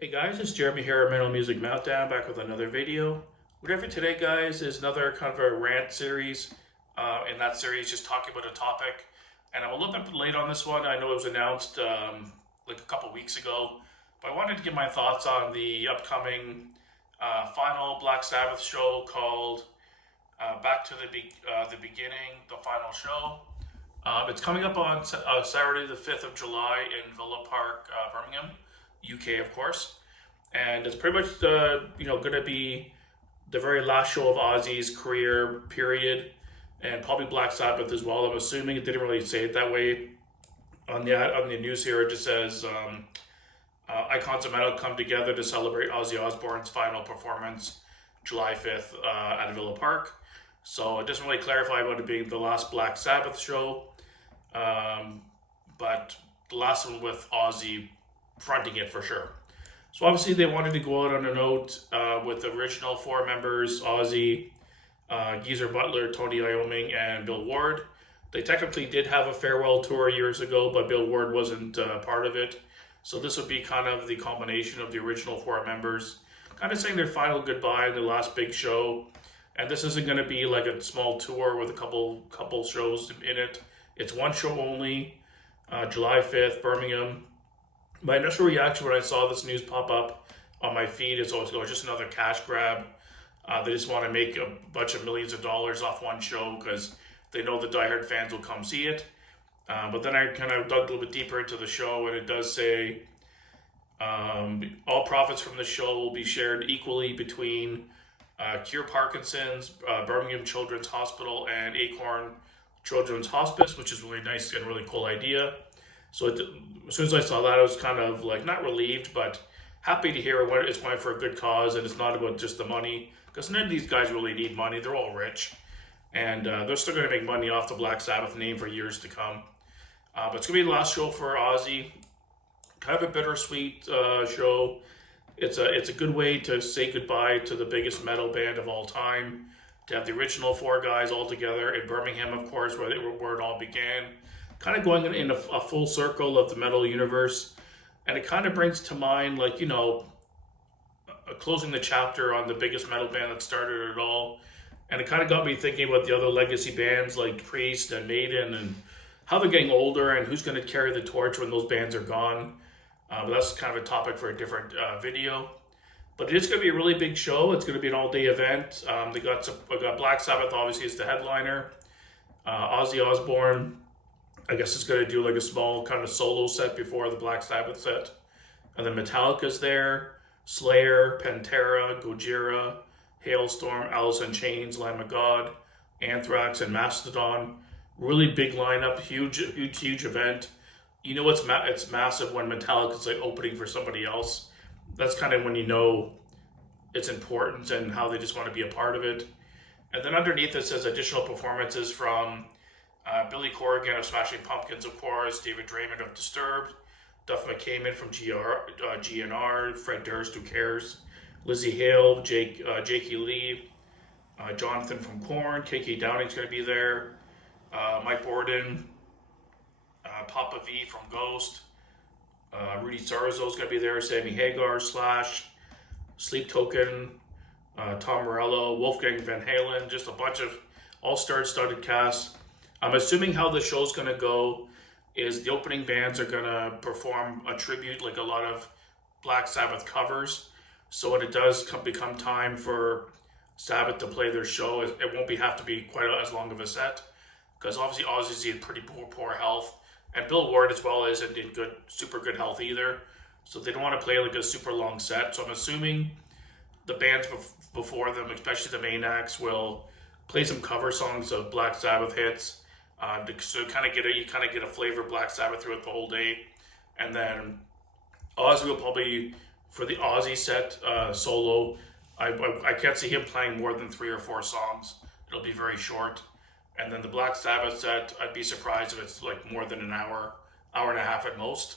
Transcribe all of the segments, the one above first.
Hey guys, it's Jeremy here at Metal Music Meltdown, back with another video. Whatever today, guys, is another kind of a rant series. In that series, just talking about a topic. And I'm a little bit late on this one. I know it was announced like a couple weeks ago, but I wanted to give my thoughts on the upcoming final Black Sabbath show called Back to the Beginning, the final show. It's coming up on Saturday, the 5th of July in Villa Park, Birmingham, UK, of course, and it's pretty much going to be the very last show of Ozzy's career period, and probably Black Sabbath as well. I'm assuming it didn't really say it that way on the news here. It just says icons of metal come together to celebrate Ozzy Osbourne's final performance, July 5th at Villa Park. So it doesn't really clarify about it being the last Black Sabbath show, but the last one with Ozzy fronting it for sure. So obviously they wanted to go out on a note with the original four members: Ozzy, Geezer Butler, Tony Iommi, and Bill Ward. They technically did have a farewell tour years ago, but Bill Ward wasn't part of it. So this would be kind of the combination of the original four members, kind of saying their final goodbye, their last big show. And this isn't going to be like a small tour with a couple shows in it. It's one show only, July 5th, Birmingham. My initial reaction when I saw this news pop up on my feed is also just another cash grab. They just want to make a bunch of millions of dollars off one show because they know the diehard fans will come see it. But then I kind of dug a little bit deeper into the show, and it does say all profits from the show will be shared equally between Cure Parkinson's, Birmingham Children's Hospital, and Acorn Children's Hospice, which is really nice and really cool idea. So as soon as I saw that, I was kind of like not relieved, but happy to hear it's going for a good cause, and it's not about just the money, because none of these guys really need money. They're all rich, and they're still going to make money off the Black Sabbath name for years to come. But it's going to be the last show for Ozzy. Kind of a bittersweet show. It's a good way to say goodbye to the biggest metal band of all time. To have the original four guys all together in Birmingham, of course, where it all began. Kind of going in a full circle of the metal universe, and it kind of brings to mind, like, closing the chapter on the biggest metal band that started it all. And it kind of got me thinking about the other legacy bands like Priest and Maiden, and how they're getting older and who's going to carry the torch when those bands are gone. But that's kind of a topic for a different video. But it is going to be a really big show. It's going to be an all-day event. They got Black Sabbath, obviously, as the headliner. Ozzy Osbourne, I guess, is going to do like a small kind of solo set before the Black Sabbath set. And then Metallica's there, Slayer, Pantera, Gojira, Hailstorm, Alice in Chains, Lamb of God, Anthrax, and Mastodon. Really big lineup, huge event. It's massive when Metallica's like opening for somebody else. That's kind of when you know it's important and how they just want to be a part of it. And then underneath it says additional performances from Billy Corgan of Smashing Pumpkins, of course, David Draymond of Disturbed, Duff McKagan from GNR, Fred Durst, Who Cares, Lizzie Hale, Jakey Lee, Jonathan from Korn, KK Downing's going to be there, Mike Borden, Papa V from Ghost, Rudy Sarzo's going to be there, Sammy Hagar, Slash, Sleep Token, Tom Morello, Wolfgang Van Halen, just a bunch of all-star studded cast. I'm assuming how the show's going to go is the opening bands are going to perform a tribute, like a lot of Black Sabbath covers. So when it does become time for Sabbath to play their show, it won't have to be quite as long of a set, because obviously Ozzy's in pretty poor health, and Bill Ward as well isn't in super good health either. So they don't want to play like a super long set. So I'm assuming the bands before them, especially the main acts, will play some cover songs of Black Sabbath hits. So you kind of get a flavor of Black Sabbath throughout the whole day, and then Ozzy will probably, for the Ozzy set solo, I can't see him playing more than 3 or 4 songs. It'll be very short. And then the Black Sabbath set, I'd be surprised if it's like more than an hour and a half at most.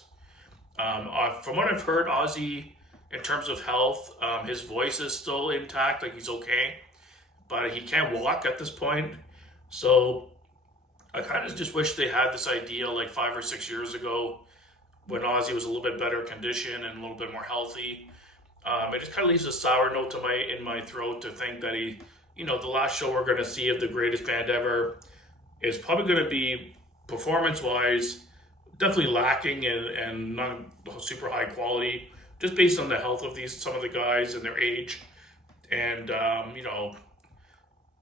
From what I've heard, Ozzy, in terms of health, his voice is still intact, like he's okay, but he can't walk at this point. So I kind of just wish they had this idea like 5 or 6 years ago when Ozzy was a little bit better condition and a little bit more healthy. It just kind of leaves a sour note in my throat to think that the last show we're going to see of the greatest band ever is probably going to be performance-wise definitely lacking and not super high quality, just based on the health of some of the guys and their age. And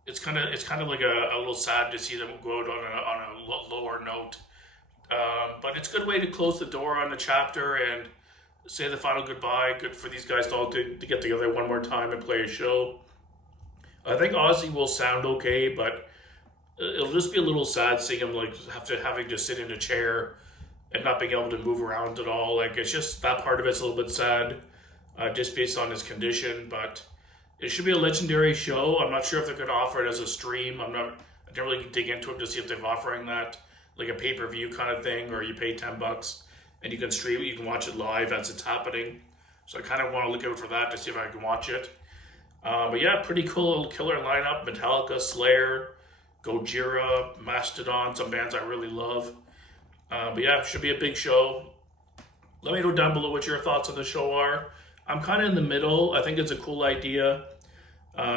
it's kind of like a little sad to see them go out on a lower note. But it's a good way to close the door on the chapter and say the final goodbye. Good for these guys to get together one more time and play a show. I think Ozzy will sound okay, but it'll just be a little sad seeing him like having to sit in a chair and not being able to move around at all. Like, it's just that part of it's a little bit sad, just based on his condition. But it should be a legendary show. I'm not sure if they're going to offer it as a stream. I didn't really dig into it to see if they're offering that, like a pay-per-view kind of thing, or you pay $10 and you can stream it, you can watch it live as it's happening. So I kind of want to look out for that to see if I can watch it. But yeah, pretty cool killer lineup. Metallica, Slayer, Gojira, Mastodon, some bands I really love. But yeah, should be a big show. Let me know down below what your thoughts on the show are. I'm kind of in the middle. I think it's a cool idea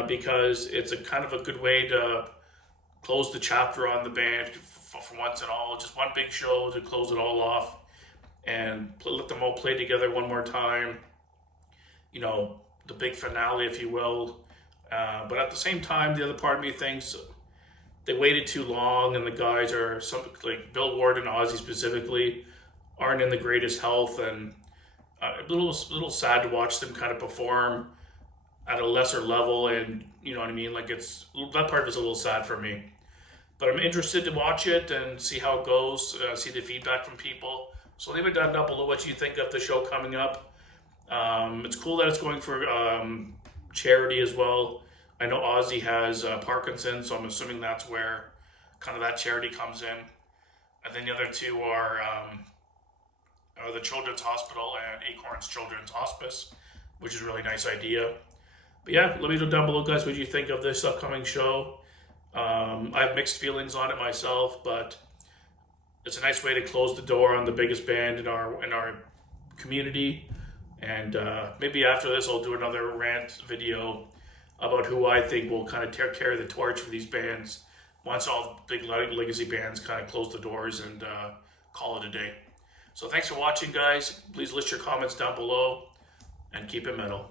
because it's a kind of a good way to close the chapter on the band for once and all. Just one big show to close it all off and let them all play together one more time. The big finale, if you will. But at the same time, the other part of me thinks they waited too long, and the guys are like Bill Ward and Ozzy specifically aren't in the greatest health, and a little sad to watch them kind of perform at a lesser level, and you know what I mean. Like, that part is a little sad for me, but I'm interested to watch it and see how it goes, see the feedback from people. So leave it down below what you think of the show coming up. It's cool that it's going for charity as well. I know Ozzy has Parkinson's, so I'm assuming that's where kind of that charity comes in. And then the other two are the Children's Hospital and Acorns Children's Hospice, which is a really nice idea. But yeah, let me know down below, guys, what you think of this upcoming show. I have mixed feelings on it myself, but it's a nice way to close the door on the biggest band in our community. And maybe after this, I'll do another rant video about who I think will kind of carry the torch for these bands once all big legacy bands kind of close the doors and call it a day. So thanks for watching, guys. Please list your comments down below and keep it metal.